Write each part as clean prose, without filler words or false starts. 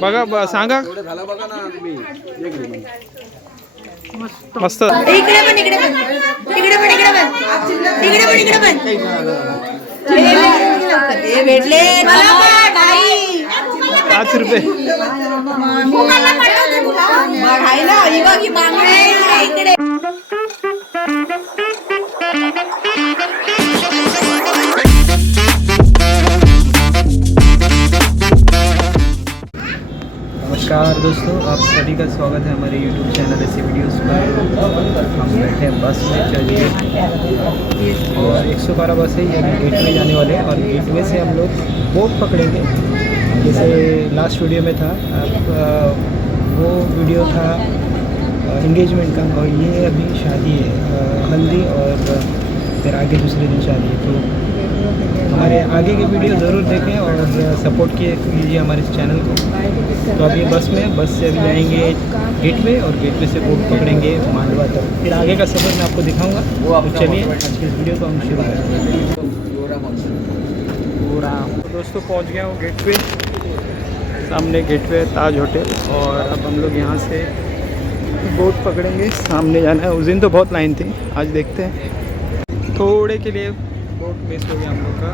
बघा सांगा मस्त. इकडे पण इकडे पण इकडे पण इकडे पण इकडे पण इकडे पण भेटले 5 रुपये. इकडे नमस्कार दोस्तों, आप सभी का स्वागत है हमारे YouTube चैनल ऐसे वीडियोस पर। हम बैठे हैं बस में, चलिए। और 112 बस है, ये गेटवे जाने वाले हैं और गेटवे से हम लोग बोट पकड़ेंगे। जैसे लास्ट वीडियो में था, वो वीडियो था इंगेजमेंट का, और ये अभी शादी है, हल्दी, और फिर आगे दूसरे दिन शादी है। तो हमारे आगे की वीडियो ज़रूर देखें और सपोर्ट कीजिए हमारे चैनल को। तो अब ये बस से अभी जाएंगे गेटवे, और गेटवे से बोट पकड़ेंगे मांडवा तक। फिर आगे का सफ़र मैं आपको दिखाऊंगा। तो चलिए आज की इस वीडियो को हम शुरू करते हैं। पूरा दोस्तों पहुंच गया हूँ गेटवे, सामने गेटवे ताज होटल, और अब हम लोग यहाँ से बोट पकड़ेंगे, सामने जाना है। उस दिन तो बहुत लाइन थी, आज देखते हैं। थोड़े के लिए बोट मिस हो गया हम लोग का,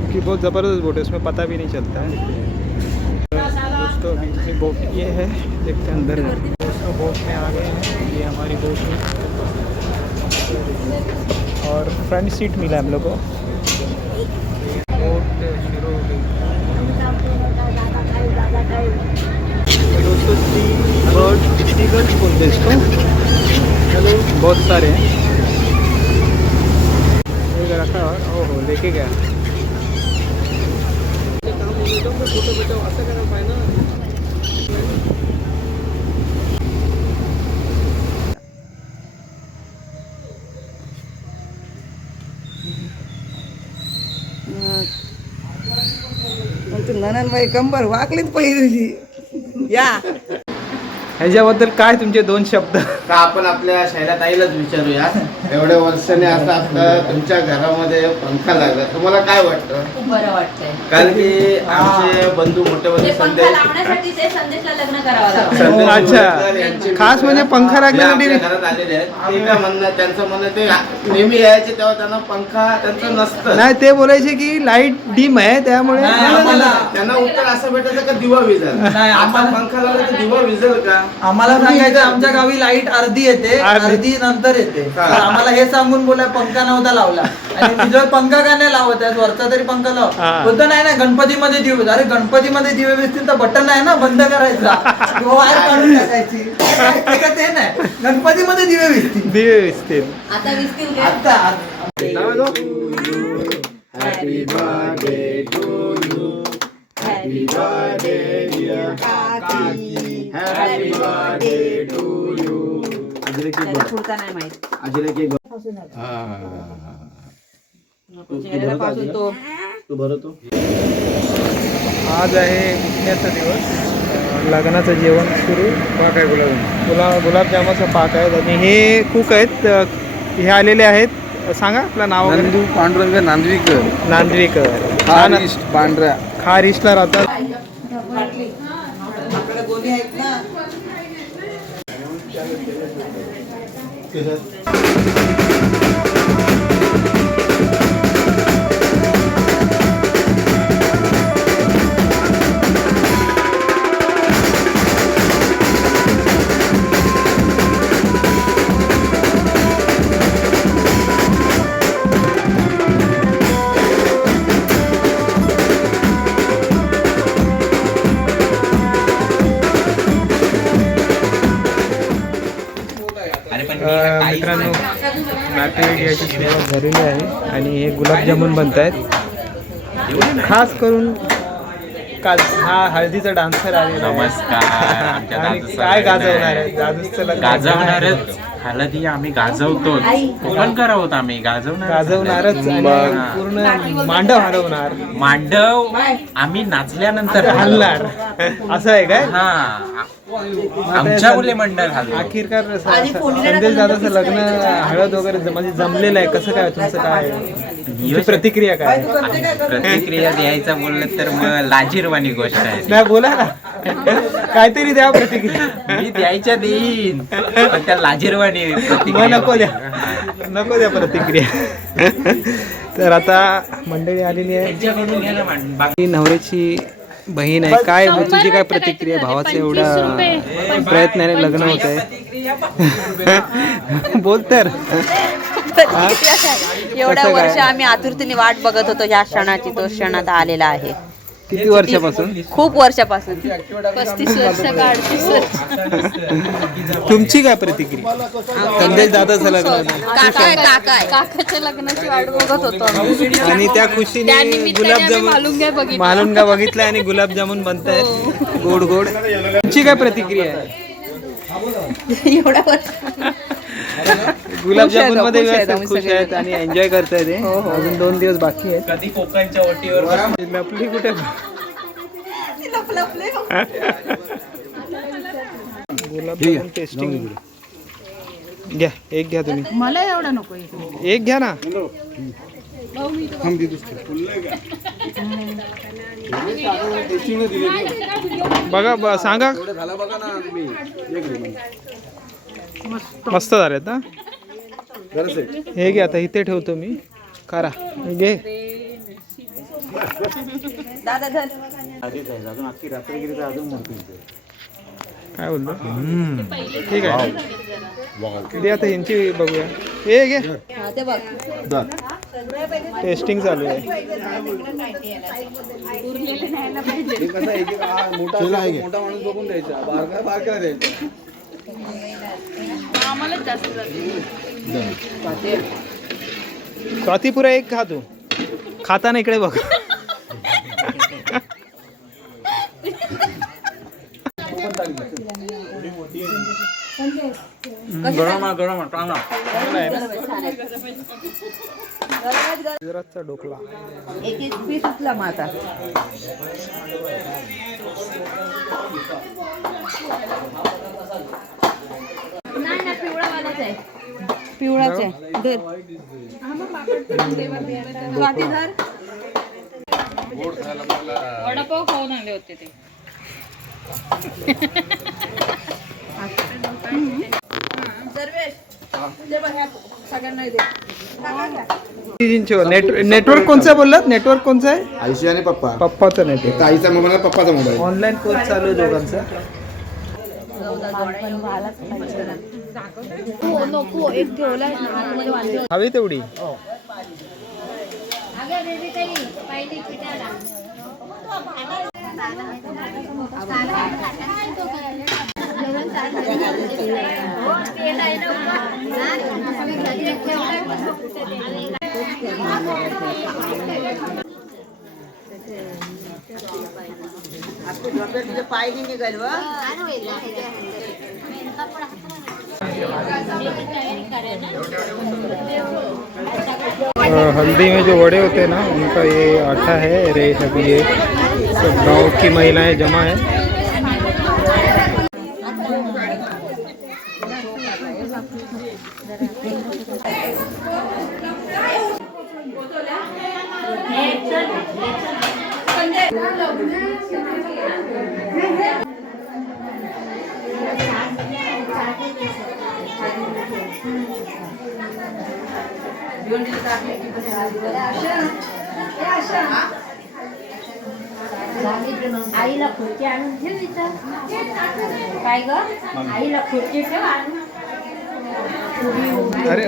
क्योंकि बहुत ज़बरदस्त बोट है, उसमें पता भी नहीं चलता है। दोस्तों अभी इतनी बोट ये है, देखते हैं अंदर। दोस्तों बोट में आ गए हैं, ये हमारी बोट है, और फ्रंट सीट मिला हम लोग को। बोट शुरू हो गई। दोस्तों सी बर्ड बोलते हैं इसको। हेलो, बहुत सारे हैं। रखा और ओहो लेके गया। फोटो बचाओ असं करा पाहिजे ना। नननबाई कंबर वाकलीच पहिली या. ह्याच्याबद्दल काय तुमचे 2 शब्द? का आपण आपल्या शैलाताईलाच विचारूया. एवढ्या वर्षाने असं आपलं तुमच्या घरामध्ये पंखा लागला, तुम्हाला काय वाटतं? खूप बरं वाटतंय, कारण की आमचे बंधू मोठे बंधू संदेश संदेशला लग्न करावं. अच्छा, खास म्हणजे पंखा लागण्यासाठी घरात आलेले आहेत. ते काय म्हणणं, त्यांचं म्हणणं ते नेहमी यायचे तेव्हा त्यांना पंखा त्यांचं नसतं. नाही, ते बोलायचे की लाईट डिम आहे त्यामुळे. त्यांना उत्तर असं भेटायचं का दिवा विझेल. आता पंखा लावला तर दिवा विझेल का? आम्हाला सांगायचं आमच्या गावी लाईट अर्धी येते, अर्धी नंतर येते. तर आम्हाला हे सांगून बोला पंखा नव्हता लावला. आणि तुझा पंखा का नाही लावत आहे, वरचा तरी पंखा लाव. बोलतो नाही ना गणपतीमध्ये दिवे. अरे गणपतीमध्ये दिवे विसतील तर बटन आहे ना बंद करायचा, वायर काढून टाकायची. ते नाही, गणपतीमध्ये दिवे विसतील. आता विसतील आता happy birthday to you, happy birthday dear काकी, हॅपी बर्थडे टू यू. आजीला केक पुरता नाही माहित. आजीला केक तू भरतो. आज आहे उठण्याचा दिवस, लग्नाचं जेवण सुरू. पाक आहे, गुलाबजामाचा पाक आहे. आणि हे कुक आहेत, हे आलेले आहेत. सांगा आपलं नाव. नंदू पांडुरंग नांदवीकर. पांढऱ्या खार ईस्टला राहतात. गोणी आहेत ना. मित्रांनो, नातेवाईक याची सेवा झालेली आहे आणि हे गुलाबजामुन बनत आहेत. खास करून काल हा हळदीचा डान्सर आहे. नमस्कार. आणि काय गाजवणार आहे? गाजवणार हळदी आम्ही गाजवतो, कोकणकर आहोत आम्ही, गाजवणारच आणि पूर्ण मांडव हरवणार, मांडव आम्ही नाचल्यानंतर हलणार असं आहे काय? हा, आमच्या मुले मंडळ हलणार. अखेरकार संदेश दादाचं लग्न हळद वगैरे म्हणजे जमलेलं आहे, कसं काय तुमचं काय तुमची प्रतिक्रिया काय? प्रतिक्रिया द्यायचा बोललं तर मग लाजीरवाणी गोष्ट आहे. नाही बोला ना, काहीतरी द्या प्रतिक्रिया. मी द्यायच्या देईन पण त्या लाजीरवाणी मग प्रतिक्रिया नको द्या प्रतिक्रिया. तर आता मंडळी आलेली आहे, त्यांच्याकडून घ्या ना ही नवऱ्याची बहीण आहे. काय तुझी काय प्रतिक्रिया? भावाचं एवढा प्रयत्नाने लग्न होत आहे, बोल तर. एवढ्या वर्ष आम्ही आतुरतेने वाट बघत होतो ह्या क्षणाची, तो क्षण आता आलेला आहे. किती वर्षापासून? खूप वर्षापासून. 35 वर्ष का 38 वर्ष. तुमची काय प्रतिक्रिया? संदेश दादाचं लग्न काकाच्या लग्नाची वाट बघत होतो आम्ही. आणि त्या खुशीने गुलाबजामुन मालुंगा बघितला आणि गुलाबजामुन बनतायत गोड गोड. तुमची काय प्रतिक्रिया आहे? एवढ्या वर्ष गुलाबजामुन मध्ये व्यवस्थित खुश आहेत आणि एन्जॉय करताय ते. अजून 2 दिवस बाकी आहेत. कधी कोकणच्या ओटीवर लपली कुठे? गुलाबजामुन टेस्टिंग घ्या, एक घ्या तुम्ही. मला एवढा नको. एक घ्या ना. बघा सांगा, मस्त झालेत ना. हे घे, आता इथे ठेवतो मी. करा घे. दादा धर. काय बोलतो? ठीक आहे, दे आता यांची बघूया. हे घे, ते बघ. टेस्टिंग चालू आहे. मोठा माणूस बघून द्यायचा, बारका द्यायचा. आम्हाला जास्त स्वातीपुरा एक खा तू, खाताना इकडे बघ. गुजरातचा ढोकळा. एक एक पीस उचला मग आता. पिवळाच आहे. धर. स्वाती धर. वडापाव खाऊन आले होते ते. नेटवर्क कोणचं आहे बोललात? नेटवर्क कोणचं आहे? आईशी आणि पप्पा. पप्पाचं नेटवर्क. आईचा मोबाईल, पप्पाचा मोबाईल. ऑनलाईन कोर्स चालू आहे दोघांचा. नको एक ठेवलाय हवी तेवढी. पाय नाही निघाल. हल्दी में जो वड़े होते हैं ना, उनका ये आटा है. रे अभी ये सब गाँव की महिलाएं जमा है. आईला खुर्ची आणून ठेव इथं. काय ग? आईला खुर्ची ठेव आणून. अरे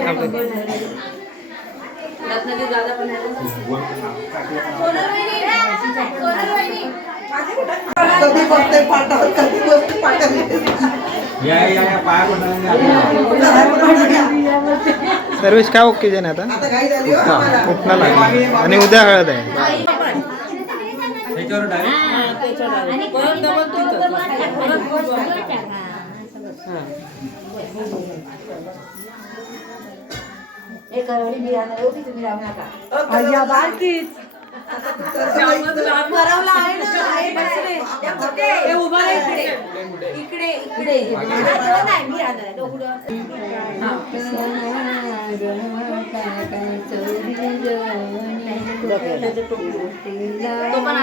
कधी बघते पाठवत, कधी बघते पाठवत. सर्वेश काय ओके जन आता उठणं लागेल आणि उद्या हळद आहे. तो पण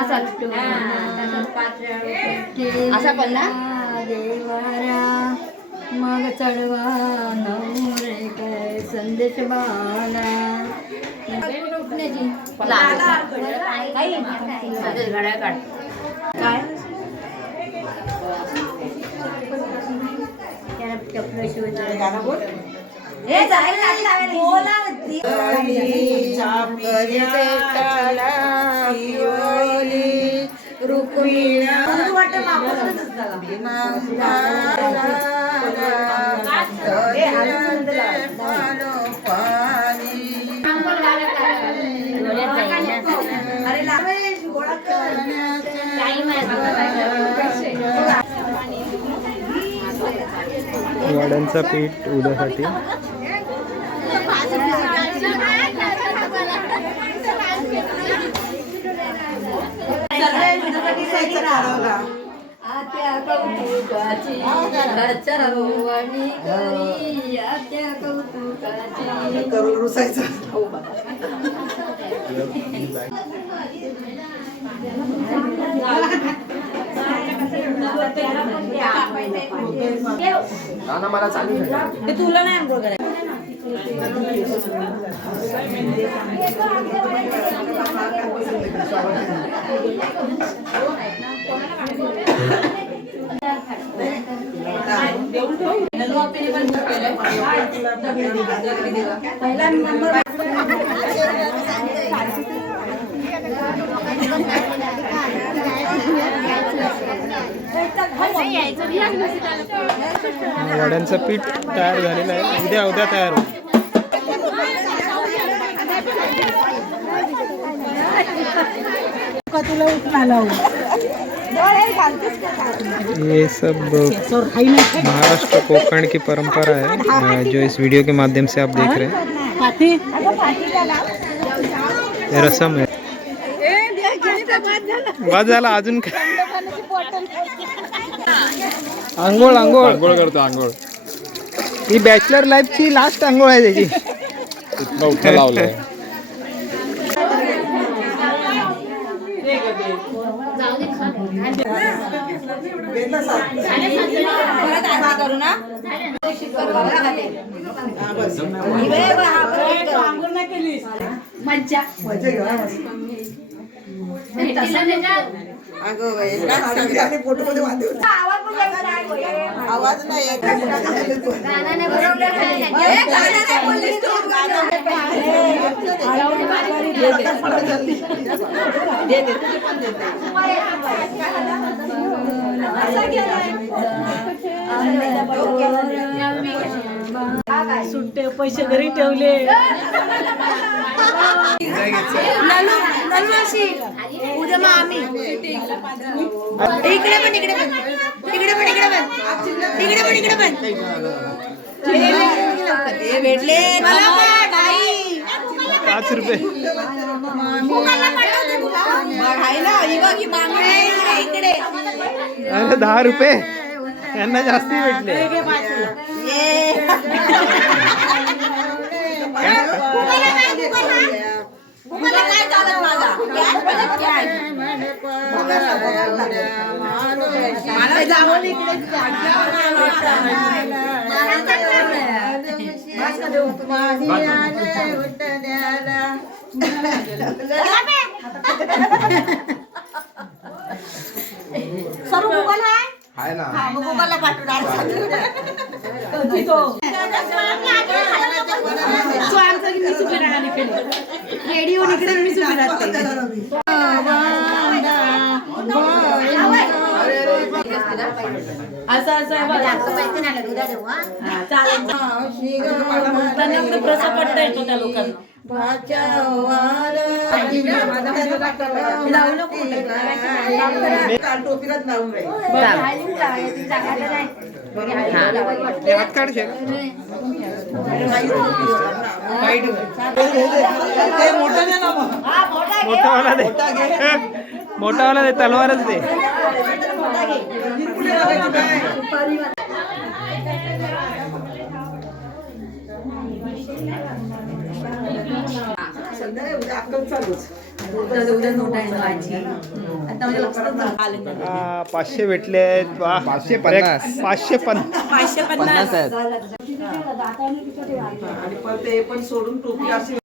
असा पण ना देवारा मग चढवा नवरे काय संदेश बाला घड्या काढ काय वड्यांचा पीठ उद्यासाठी. आत्या कौतुकाची चरवणी करी आत्या कौतुकाची करून रुसायचं. मला चालू तुला नाही आंघोळ करायचं. पहिला नंबर वड्यांचं पीठ तयार झालेलं आहे. उद्या तयार होईल. ये सब महाराष्ट्र कोकण की परंपरा है जो इस वीडियो के माध्यम से आप देख रहे हैं. ये रसम है. बाद झाला अजून काय. आंघोळ आंघोळ आंघोळ करतो. आंघोळ ही बॅचलर लाईफची लास्ट आंघोळ आहे त्याची. लावलंय. करू ना मज्जा आवाज नाही सुट्टे पैसे घरी ठेवले. उद्या मग आम्ही इकडे पण इकडे पण इकडे पण इकडे पण इकडे पण इकडे पण हे भेटले मला नाही 5 रुपये आहे ना ही बघ ही मागणी इकडे 10 रुपये यांना जास्ती भेटले. मला काय चालत माझा मला जावं इकडे सर्व गुगल आहे ना. गुगलला पाठवणार रेडिओ इकडे मी सुद्धा राहते. असं असं आहे बघा. चालेल त्यांना प्रसाद पडता येतो त्या लोकांना. टोपीलाच लावून राहील. हात काढशे मोठं दे ना मग. मोठावाला दे मोठावाला दे तलवारच दे हा, 500 भेटले आहेत. वा. 550 आणि पण ते पण सोडून टोपी अशी